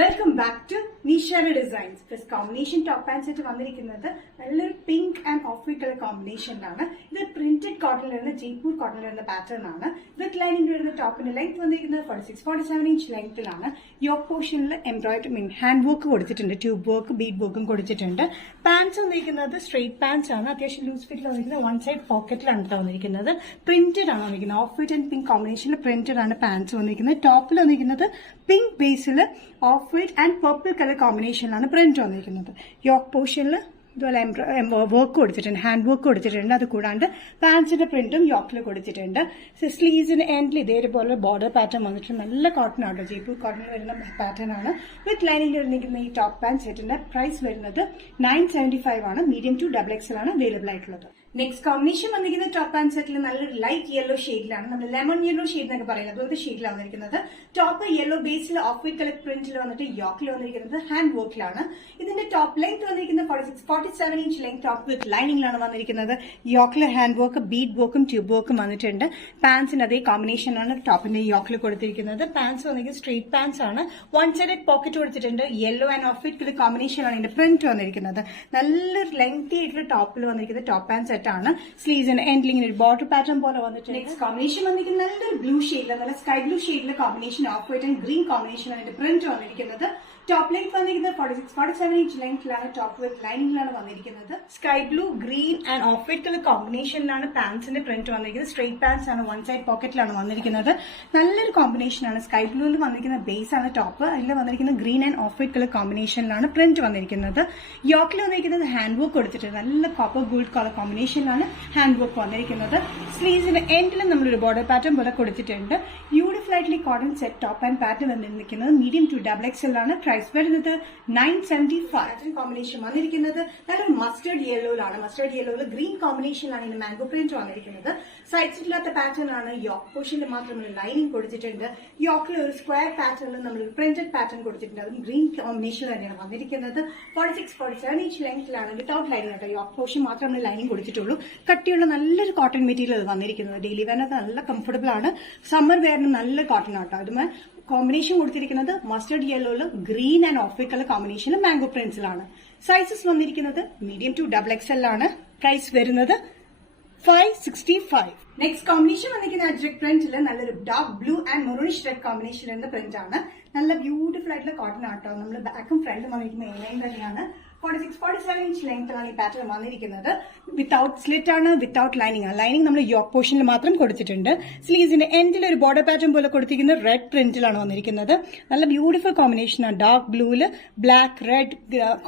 Welcome back to Nishara designs. Plus combination top pant set വന്നിരിക്കുന്നത് നല്ലൊരു pink and off white colour കോമ്പിനേഷനിലാണ്. ഇത് printed കോട്ടണിൽ വരുന്ന ജയ്പൂർ കോട്ടണിൽ വരുന്ന പാറ്റേൺ ആണ്. വിത്ത് ലൈനിംഗ് വരുന്ന ടോപ്പിന്റെ ലെങ്ത് വന്നിരിക്കുന്നത് 46-47 ഇഞ്ച് ലെങ്ത്തിലാണ്. യോക്ക് പോർഷനിൽ എംബ്രോയിഡറി ഹാൻഡ് വർക്ക് കൊടുത്തിട്ടുണ്ട്, ട്യൂബ് വർക്ക്, ബീഡ് വർക്കും കൊടുത്തിട്ടുണ്ട്. പാന്റ്സ് വന്നിരിക്കുന്നത് സ്ട്രെയിറ്റ് പാന്റ്സ് ആണ്. അത്യാവശ്യം ലൂസ് ഫിറ്റിൽ വന്നിരിക്കുന്നത് വൺ സൈഡ് പോക്കറ്റിലാണ് വന്നിരിക്കുന്നത്. പ്രിന്റഡ് ആണ് വന്നിരിക്കുന്നത്. ഓഫ് വൈറ്റ് ആൻഡ് പിങ്ക് കോമ്പിനേഷനിൽ പ്രിന്റഡ് ആണ് പാന്റ്സ് വന്നിരിക്കുന്നത്. ടോപ്പിൽ വന്നിരിക്കുന്നത് പിങ്ക് ബേസിൽ off white and purple colour കോമ്പിനേഷനിലാണ് പ്രിന്റ് വന്നിരിക്കുന്നത്. യോക്ക് പോർഷനിൽ ഇതുപോലെ വർക്ക് കൊടുത്തിട്ടുണ്ട്, ഹാൻഡ് വർക്ക് കൊടുത്തിട്ടുണ്ട്. അത് കൂടാണ്ട് പാൻസിന്റെ പ്രിന്റും യോക്കിൽ കൊടുത്തിട്ടുണ്ട്. സ്ലീവ്സിന് എൻഡിൽ ഇതേപോലെ ബോർഡർ പാറ്റേൺ വന്നിട്ടുണ്ട്. നല്ല കോട്ടൺ ആട്ടോ, ജയ്പൂർ കോട്ടണിൽ വരുന്ന പാറ്റേൺ ആണ്. വിത്ത് ലൈനിംഗ് വരുന്ന ഈ ടോപ്പ് പാന്റ് സെറ്റിന്റെ പ്രൈസ് വരുന്നത് 975 ആണ്. മീഡിയം ടു XXL ആണ് അവൈലബിൾ ആയിട്ടുള്ളത്. നെക്സ്റ്റ് കോമ്പിനേഷൻ വന്നിരിക്കുന്ന ടോപ്പ് പാന്റ് സെറ്റിൽ നല്ലൊരു ലൈറ്റ് യെല്ലോ ഷെയ്ഡിലാണ്. നമ്മൾ ലെമൺ യെല്ലോ ഷെയ്ഡ് എന്നൊക്കെ പറയുന്നത് അതുപോലത്തെ ഷെയ്ഡിലാണ് വന്നിരിക്കുന്നത്. ടോപ്പ് യെല്ലോ ബേസിൽ ഓഫ് വൈറ്റ് കളർ പ്രിന്റിൽ വന്നിട്ട് യോക്കിൽ വന്നിരിക്കുന്നത് ഹാൻഡ് വർക്കിലാണ്. ഇതിന്റെ ടോപ്പ് ലെങ്ത് വന്നിരിക്കുന്നത് 46-47 ഇഞ്ച് ലെങ്ത് ടോപ്പ് വിത്ത് ലൈനിംഗിലാണ് വന്നിരിക്കുന്നത്. യോക്കിൽ ഹാൻഡ് വർക്ക്, ബീഡ് വർക്കും ട്യൂബ് വർക്കും വന്നിട്ടുണ്ട്. പാൻസിന് അതേ കോമ്പിനേഷനാണ് ടോപ്പിന്റെ യോക്കിൽ കൊടുത്തിരിക്കുന്നത്. പാൻസ് വന്നിരിക്കുന്നത് സ്ട്രെയിറ്റ് പാൻസ് ആണ്. വൺ സൈഡ് പോക്കറ്റ് കൊടുത്തിട്ടുണ്ട്. Yellow and off white colour കോമ്പിനേഷനാണ് ഇതിന്റെ പ്രിന്റ് വന്നിരിക്കുന്നത്. നല്ലൊരു ലെങ്തി ആയിട്ടുള്ള ടോപ്പിൽ വന്നിരിക്കുന്നത് ടോപ്പ് പാന്റ് സെറ്റ് ആണ്. സ്ലീവ്സിന് എൻഡിലിങ്ങനെ ഒരു ബോർഡർ പാറ്റേൺ പോലെ വന്നിട്ടുണ്ട്. നെക്സ്റ്റ് കോമ്പിനേഷൻ വന്നിരിക്കുന്നത് നല്ലൊരു ബ്ലൂ ഷെയ്ഡിൽ, നല്ല സ്കൈ ബ്ലൂ ഷെയ്ഡിലെ combination, off white and green combination അതിന്റെ പ്രിന്റ് വന്നിരിക്കുന്നത്. ടോപ്പ് ലെങ്ത് വന്നിരിക്കുന്നത് 46-47 ഇഞ്ച് ലെങ്ത്തിലാണ്. ടോപ്പ് വിത്ത് ലൈനിംഗിലാണ് വന്നിരിക്കുന്നത്. Sky blue, green and off white colour കോമ്പിനേഷനിലാണ് പാൻസിന്റെ പ്രിന്റ് വന്നിരിക്കുന്നത്. സ്ട്രെയിറ്റ് പാൻസ് ആണ്, വൺ സൈഡ് പോക്കറ്റിലാണ് വന്നിരിക്കുന്നത്. നല്ലൊരു കോമ്പിനേഷനാണ്. സ്കൈ ബ്ലൂവിൽ വന്നിരിക്കുന്ന ബേസ് ആണ് ടോപ്പ്. അതിൽ വന്നിരിക്കുന്ന green and off white colour കോമ്പിനേഷനിലാണ് പ്രിന്റ് വന്നിരിക്കുന്നത്. യോക്കിൽ വന്നിരിക്കുന്നത് ഹാൻഡ് വർക്ക് കൊടുത്തിട്ടുണ്ട്. നല്ല കോപ്പർ ഗോൾഡ് കളർ കോമ്പിനേഷനിലാണ് ഹാൻഡ് വർക്ക് വന്നിരിക്കുന്നത്. സ്ലീവ്സിന്റെ എൻഡിൽ നമ്മളൊരു ബോർഡർ പാറ്റേൺ പോലെ കൊടുത്തിട്ടുണ്ട്. ബ്യൂട്ടിഫുൾ ആയിട്ടുള്ള cotton set top and pattern വന്നിരിക്കുന്നത് മീഡിയം ടു XXL ആണ്. പ്രൈസ് വരുന്നത് 975. കോമ്പിനേഷൻ വന്നിരിക്കുന്നത് നല്ല മസ്റ്റേർഡ് യെല്ലോയിലാണ്. മസ്റ്റേർഡ് യെല്ലോയിൽ ഗ്രീൻ കോമ്പിനേഷനിലാണ് ഇതിന് മാംഗോ പ്രിന്റ് വന്നിരിക്കുന്നത്. സൈഡ്സ് ഇല്ലാത്ത പാറ്റേൺ ആണ്. യോക്ക് പോർഷനിൽ മാത്രം ലൈനിങ് കൊടുത്തിട്ടുണ്ട്. യോക്കിൽ ഒരു സ്ക്വയർ പാറ്റേണിൽ നമ്മൾ പ്രിന്റഡ് പാറ്റേൺ കൊടുത്തിട്ടുണ്ട്. അതും ഗ്രീൻ കോമ്പിനേഷൻ തന്നെയാണ് വന്നിരിക്കുന്നത്. 46-47 ഇഞ്ച് ലെങ്ത്തിലാണ് വിത്തൗട്ട് ലൈനിങ് കേട്ടോ. യോക്ക് പോർഷൻ മാത്രം നമ്മൾ ലൈനിങ് കൊടുത്തിട്ടുള്ളൂ. കട്ടിയുള്ള നല്ലൊരു കോട്ടൺ മെറ്റീരിയൽ വന്നിരിക്കുന്നത്. ഡെയിലി വെയറിനൊക്കെ നല്ല കംഫർട്ടബിൾ ആണ്. സമ്മർ വെയറിന് നല്ല കോട്ടൺ ആട്ടോ. അതുമായി കോമ്പിനേഷൻ കൊടുത്തിരിക്കുന്നത് മസ്റ്റേർഡ് യെല്ലോയിൽ green and off white colour കോമ്പിനേഷനിൽ മാംഗോ പ്രിന്റ്സിലാണ്. സൈസസ് വന്നിരിക്കുന്നത് മീഡിയം ടു XXL ആണ്. പ്രൈസ് വരുന്നത് 565. നെക്സ്റ്റ് കോമ്പിനേഷൻ വന്നിരിക്കുന്ന അജ്രക് പ്രിന്റിൽ നല്ലൊരു dark blue and maroonish red combination എന്ന പ്രിന്റ് ആണ്. നല്ല ബ്യൂട്ടിഫുൾ ആയിട്ടുള്ള കോട്ടൺ ആട്ടോ. നമ്മൾ ബാക്കും ഫ്രണ്ടും വന്നിരിക്കുന്ന എലൈൻ തന്നെയാണ്. 46-47 ഇഞ്ച് ലെങ്ത്തിലാണ് ഈ പാറ്റേൺ വന്നിരിക്കുന്നത്. വിത്തൗട്ട് സ്ലിറ്റ് ആണ്, വിത്തൗട്ട് ലൈനിങ് ആണ്. ലൈനിങ് നമ്മൾ യോക്ക് പോർഷനിൽ മാത്രം കൊടുത്തിട്ടുണ്ട്. സ്ലീവ്സിന്റെ എൻഡിൽ ഒരു ബോർഡർ പാറ്റേൺ പോലെ കൊടുത്തിരിക്കുന്നത് റെഡ് പ്രിന്റിലാണ് വന്നിരിക്കുന്നത്. നല്ല ബ്യൂട്ടിഫുൾ കോമ്പിനേഷനാണ്. ഡാർക്ക് ബ്ലൂവിൽ ബ്ലാക്ക് റെഡ്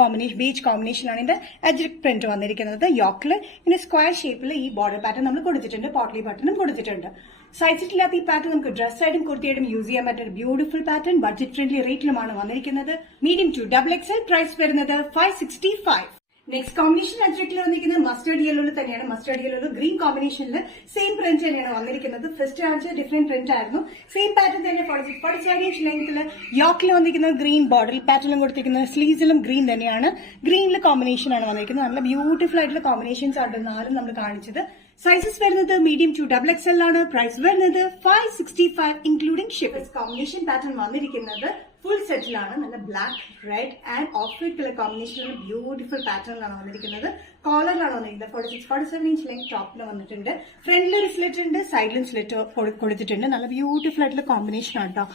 കോമ്പിനേഷൻ, ബീച്ച് കോമ്പിനേഷനാണ് ഇതിന്റെ അജ്രക് പ്രിന്റ് വന്നിരിക്കുന്നത്. യോക്കിൽ ഇങ്ങനെ സ്ക്വയർ ഷേപ്പിൽ ഈ ബോർഡർ പാറ്റേൺ നമ്മൾ കൊടുത്തിട്ടുണ്ട്. പോട്ട്ലി ബട്ടണും കൊടുത്തിട്ടുണ്ട്. സൈസിട്ടില്ലാത്ത ഈ പാറ്റേൺ നമുക്ക് ഡ്രസ് ആയിട്ടും കുർത്തിയായിട്ടും യൂസ് ചെയ്യാൻ പറ്റുന്ന ബ്യൂട്ടിഫുൾ പാറ്റേൺ. ബഡ്ജറ്റ് ഫ്രണ്ട്ലി റേറ്റിലുമാണ് വന്നിരിക്കുന്നത്. Medium to XXL. പ്രൈസ് വരുന്നത് 565. നെക്സ്റ്റ് കോമ്പിനേഷൻ അജ്രക്കിൽ വന്നിരിക്കുന്നത് മസ്റ്റേർഡ് യെല്ലോയിൽ തന്നെയാണ്. മസ്റ്റേർഡ് യെല്ലോയിൽ ഗ്രീൻ കോമ്പിനേഷനിൽ സെയിം പ്രിന്റ് തന്നെയാണ് വന്നിരിക്കുന്നത്. ഫസ്റ്റ് ആഴ്ച ഡിഫറെന്റ് പ്രിന്റ് ആയിരുന്നു. സെയിം പാറ്റേൺ തന്നെ 46-47 ഇഞ്ച് ലെങ്ത്തിൽ. യോക്കിൽ വന്നിരിക്കുന്നത് ഗ്രീൻ ബോർഡർ പാറ്റേണിലും കൊടുത്തിരിക്കുന്നത്. സ്ലീവ്സിലും ഗ്രീൻ തന്നെയാണ്. ഗ്രീനിൽ കോമ്പിനേഷൻ ആണ് വന്നിരിക്കുന്നത്. നല്ല ബ്യൂട്ടിഫുൾ ആയിട്ടുള്ള കോമ്പിനേഷൻസ് ആണ് നാലും നമ്മൾ കാണിച്ചത്. സൈസസ് വരുന്നത് മീഡിയം ടു XXL ആണ്. പ്രൈസ് വരുന്നത് 565 ഇൻക്ലൂഡിംഗ് ഷിപ്പ്. കോമ്പിനേഷൻ പാറ്റേൺ വന്നിരിക്കുന്നത് ഫുൾ സെറ്റിലാണ്. നല്ല black, red and off white colour കോമ്പിനേഷനിലുള്ള ബ്യൂട്ടിഫുൾ പാറ്റേണിലാണ് വന്നിരിക്കുന്നത്. കോളറിലാണ് വന്നിരിക്കുന്നത്. 46-47 ഇഞ്ച് ലെങ്ത് ടോപ്പിൽ വന്നിട്ടുണ്ട്. ഫ്രണ്ടിൽ ഒരു സ്ലിറ്റ് ഉണ്ട്, സൈഡിലും സ്ലിറ്റ് കൊടുത്തിട്ടുണ്ട്. നല്ല ബ്യൂട്ടിഫുൾ ആയിട്ടുള്ള കോമ്പിനേഷൻ ആണ് കേട്ടോ.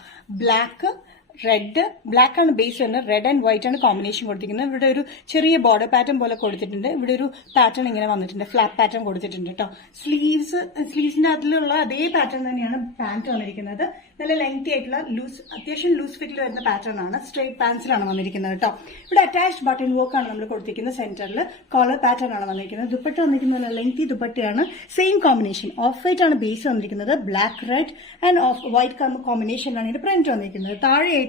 ബ്ലാക്ക്, റെഡ്, ബ്ലാക്ക് ആണ് ബേസ് വരുന്നത്. റെഡ് ആൻഡ് വൈറ്റ് ആണ് കോമ്പിനേഷൻ കൊടുത്തിരിക്കുന്നത്. ഇവിടെ ഒരു ചെറിയ ബോർഡർ പാറ്റേൺ പോലെ കൊടുത്തിട്ടുണ്ട്. ഇവിടെ ഒരു പാറ്റേൺ ഇങ്ങനെ വന്നിട്ടുണ്ട്, ഫ്ലാറ്റ് പാറ്റേൺ കൊടുത്തിട്ടുണ്ട് കേട്ടോ. സ്ലീവ്സിന്റെ അതിലുള്ള അതേ പാറ്റേൺ തന്നെയാണ് പാന്റ് വന്നിരിക്കുന്നത്. നല്ല ലെങ്തി ആയിട്ടുള്ള അത്യാവശ്യം ലൂസ് ഫിറ്റിൽ വരുന്ന പാറ്റേൺ ആണ്. സ്ട്രെയിറ്റ് പാൻസിലാണ് വന്നിരിക്കുന്നത് കേട്ടോ. ഇവിടെ അറ്റാച്ച്ഡ് ബട്ടൺ വർക്ക് ആണ് നമ്മൾ കൊടുത്തിരിക്കുന്നത്. സെന്ററിൽ കോളർ പാറ്റേൺ ആണ് വന്നിരിക്കുന്നത്. ദുപ്പട്ട വന്നിരിക്കുന്നത് ലെങ്തി ദുപ്പട്ടയാണ്. Same combination. ഓഫ് വൈറ്റ് ആണ് ബേസ് വന്നിരിക്കുന്നത്. Black, red and off white കോമ്പിനേഷനിലാണ് ഇതിന്റെ പ്രിന്റ് വന്നിരിക്കുന്നത്. താഴെയായിട്ട്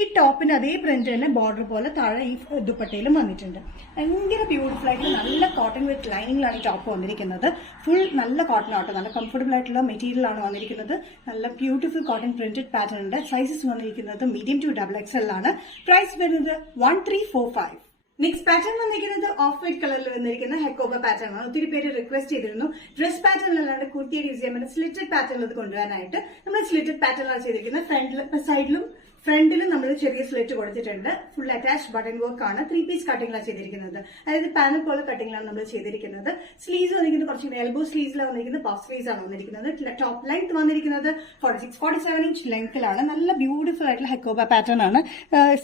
ഈ ടോപ്പിന്റെ അതേ പ്രിന്റ് തന്നെ ബോർഡർ പോലെ താഴെ ഈ ദുപ്പട്ടയിലും വന്നിട്ടുണ്ട്. ഭയങ്കര ബ്യൂട്ടിഫുൾ ആയിട്ടുള്ള നല്ല കോട്ടൺ വിത്ത് ലൈനിങ്ങിലാണ് ഈ ടോപ്പ് വന്നിരിക്കുന്നത്. ഫുൾ നല്ല കോട്ടൺ ആട്ടോ. നല്ല കംഫർട്ടബിൾ ആയിട്ടുള്ള മെറ്റീരിയൽ ആണ് വന്നിരിക്കുന്നത്. നല്ല ബ്യൂട്ടിഫുൾ കോട്ടൺ പ്രിന്റഡ് പാറ്റേൺ ഉണ്ട്. സൈസസ് വന്നിരിക്കുന്നത് മീഡിയം ടു XXL ആണ്. പ്രൈസ് വരുന്നത് 1345. നെക്സ്റ്റ് പാറ്റേൺ വന്നിരിക്കുന്നത് ഓഫ് വൈറ്റ് കളറിൽ വന്നിരിക്കുന്ന ഹെക്കോബ പാറ്റേൺ ആണ്. ഒത്തിരി പേര് റിക്വസ്റ്റ് ചെയ്തിരുന്നു ഡ്രസ് പാറ്റേൺ അല്ലാണ്ട് കുർത്തിയായിട്ട് യൂസ് ചെയ്യാൻ പറ്റുന്ന സ്ലിറ്റഡ് പാറ്റേൺ അത് കൊണ്ടുവരാനായിട്ട്. നമ്മൾ സ്ലിറ്റഡ് പാറ്റേൺ ആണ് ചെയ്തിരിക്കുന്നത്. ഫ്രണ്ടിലും സൈഡിലും ഫ്രണ്ടിലും നമ്മൾ ചെറിയ സ്ലിറ്റ് കൊടുത്തിട്ടുണ്ട്. ഫുൾ അറ്റാച്ച് ബട്ടൺ വർക്ക് ആണ്. 3 പീസ് കട്ടിംഗിലാണ് ചെയ്തിരിക്കുന്നത്. അതായത് പാനൽ പോലെ കട്ടിംഗിലാണ് നമ്മൾ ചെയ്തിരിക്കുന്നത്. സ്ലീവ്സ് വന്നിരിക്കുന്നത് കുറച്ച് എൽബോ സ്ലീവ്സിലാണ് വന്നിരിക്കുന്നത്. പഫ് സ്ലീവ്സ് ആണ് വന്നിരിക്കുന്നത്. ടോപ്പ് ലെങ്ത് വന്നിരിക്കുന്നത് 46-47 ഇഞ്ച് ലെങ്ത്തിലാണ്. നല്ല ബ്യൂട്ടിഫുൾ ആയിട്ടുള്ള ഹെക്കോബ പാറ്റേൺ ആണ്.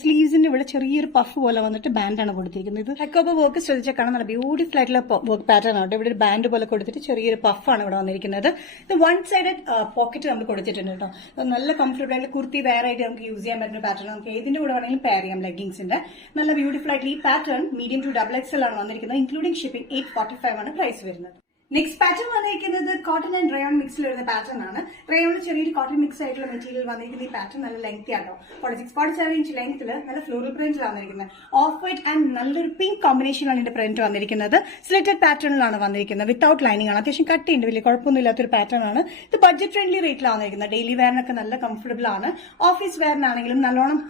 സ്ലീവ്സിന്റെ ഇവിടെ ചെറിയൊരു പഫ് പോലെ വന്നിട്ട് ബാൻഡാണ് കൊടുത്തിരിക്കുന്നത്. ഇത് ഹെക്കോബ വർക്ക് ശ്രദ്ധിച്ചാൽ കാണാൻ നല്ല ബ്യൂട്ടിഫുൾ ആയിട്ടുള്ള വർക്ക് പാറ്റേൺ ആണ്. ഇവിടെ ഒരു ബാൻഡ് പോലെ കൊടുത്തിട്ട് ചെറിയൊരു പഫാണ് ഇവിടെ വന്നിരിക്കുന്നത്. ഇത് 1 സൈഡഡ് പോക്കറ്റ് നമ്മൾ കൊടുത്തിട്ടുണ്ട് കേട്ടോ. നല്ല കംഫർട്ടബിൾ ആയിട്ട് കുർത്തി വെയർ ആയിട്ട് നമുക്ക് യൂസ് ചെയ്യാൻ പറ്റുന്ന പാറ്റേൺ. നമുക്ക് ഏതിന്റെ കൂടെ വേണമെങ്കിലും പെയർ ചെയ്യാം. ലെഗിങ്സിന്റെ നല്ല ബ്യൂട്ടിഫുൾ ആയിട്ട് ഈ പാറ്റേൺ മീഡിയം ടു XXL ആണ് വന്നിരിക്കുന്നത്. ഇൻക്ലൂഡിംഗ് ഷിപ്പിംഗ് 845 ആണ് പ്രൈസ് വരുന്നത്. നെക്സ്റ്റ് പാറ്റേൺ വന്നിരിക്കുന്നത് കോട്ടൺ ആൻഡ് റയോൺ മിക്സിൽ വരുന്ന പാറ്റേൺ ആണ്. റയോണിൽ ചെറിയൊരു കോട്ടൺ മിക്സ് ആയിട്ടുള്ള മെറ്റീരിയൽ വന്നിരിക്കുന്ന ഈ പാറ്റേൺ നല്ല ലെങ്തി ആട്ടോ. 46-47 ഇഞ്ച് ലെങ്ത്തിൽ നല്ല ഫ്ലോറൽ പ്രിന്റിലാണ് വന്നിരിക്കുന്നത്. ഓഫ് വൈറ്റ് ആൻഡ് നല്ലൊരു പിങ്ക് കോമ്പിനേഷനാണ് ഇതിന്റെ പ്രിന്റ് വന്നിരിക്കുന്നത്. സ്ലിറ്റഡ് പാറ്റേണിലാണ് വന്നിരിക്കുന്നത്. വിത്തൌട്ട് ലൈനിങ് ആണ്. അത്യാവശ്യം കട്ടിയുണ്ട്. വലിയ കുഴപ്പമൊന്നും ഇല്ലാത്തൊരു പാറ്റേൺ ആണ്. ഇത് ബഡ്ജറ്റ് ഫ്രണ്ട്ലി റേറ്റിലാണ് വന്നിരിക്കുന്നത്. ഡെയിലി വെയറിനൊക്കെ നല്ല കംഫർട്ടബിൾ ആണ്. ഓഫീസ് വെയറിനാണെങ്കിലും നല്ലോണം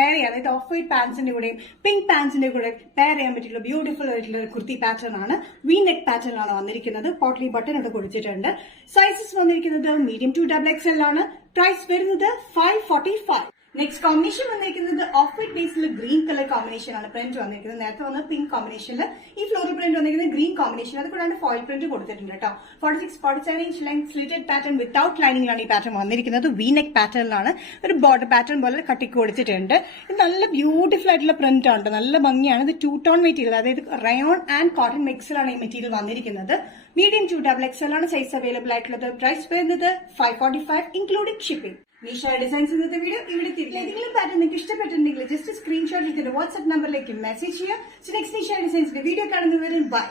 പെയർ ചെയ്യാൻ, അതായത് ഓഫ് വൈറ്റ് പാൻസിന്റെ കൂടെയും പിങ്ക് പാൻസിന്റെ കൂടെ പെയർ ചെയ്യാൻ പറ്റിയുള്ള ബ്യൂട്ടിഫുൾ ആയിട്ടുള്ള ഒരു കുർത്തി പാറ്റേൺ ആണ്. വി നെക്ക് പാറ്റേണിലാണ് വന്നിരിക്കുന്നത്. പോട്ട്ലി ബട്ടൺ ഇവിടെ കൊടുത്തിട്ടുണ്ട്. സൈസസ് വന്നിരിക്കുന്നത് മീഡിയം ടു XXL ആണ്. പ്രൈസ് വരുന്നത് 545. നെക്സ്റ്റ് കോമ്പിനേഷൻ വന്നിരിക്കുന്നത് ഓഫ് വൈറ്റ് ബേസിൽ ഗ്രീൻ കളർ കോമ്പിനേഷൻ ആണ് പ്രിന്റ് വന്നിരിക്കുന്നത്. നേരത്തെ വന്ന പിങ്ക് കോമ്പിനേഷനിൽ ഈ ഫ്ലോറൽ പ്രിന്റ് വന്നിരിക്കുന്നത് ഗ്രീൻ കോമ്പിനേഷൻ. അത് കൂടാണ്ട് ഫോയിൽ പ്രിന്റ് കൊടുത്തിട്ടുണ്ട് കേട്ടോ. 46-47 inch length slitted pattern without ലൈനിങ്ങിലാണ് ഈ പാറ്റേൺ വന്നിരിക്കുന്നത്. വി നെക്ക് പാറ്റേണിലാണ് ഒരു ബോർഡർ പാറ്റേൺ പോലെ കട്ടിക്ക് കൊടുത്തിട്ടുണ്ട്. ഇത് നല്ല ബ്യൂട്ടിഫുൾ ആയിട്ടുള്ള പ്രിന്റ് ആണ്. നല്ല ഭംഗിയാണ്. ഇത് 2 ടോൺ മെറ്റീരിയൽ, അതായത് റയോൺ ആൻഡ് കോട്ടൺ മിക്സിലാണ് ഈ മെറ്റീരിയൽ വന്നിരിക്കുന്നത്. മീഡിയം ടു XXL ആണ് സൈസ് അവൈലബിൾ ആയിട്ടുള്ളത്. പ്രൈസ് വരുന്നത് 545 ഇൻക്ലൂഡിംഗ് ഷിപ്പിംഗ്. നിഷ ഡിസൈൻസ് ഇന്നത്തെ വീഡിയോ ഇവിടെ തിരികെ. ഏതെങ്കിലും പാറ്റേൺ നിങ്ങൾക്ക് ഇഷ്ടപ്പെട്ടിട്ടുണ്ടെങ്കിൽ ജസ്റ്റ് സ്ക്രീൻഷോട്ട് ഇതിന്റെ വാട്സ്ആപ്പ് നമ്പറിലേക്ക് മെസ്സേജ് ചെയ്യുക. നെക്സ്റ്റ് നിഷ ഡിസൈൻസിന്റെ വീഡിയോ കാണുന്നവരെ ബൈ.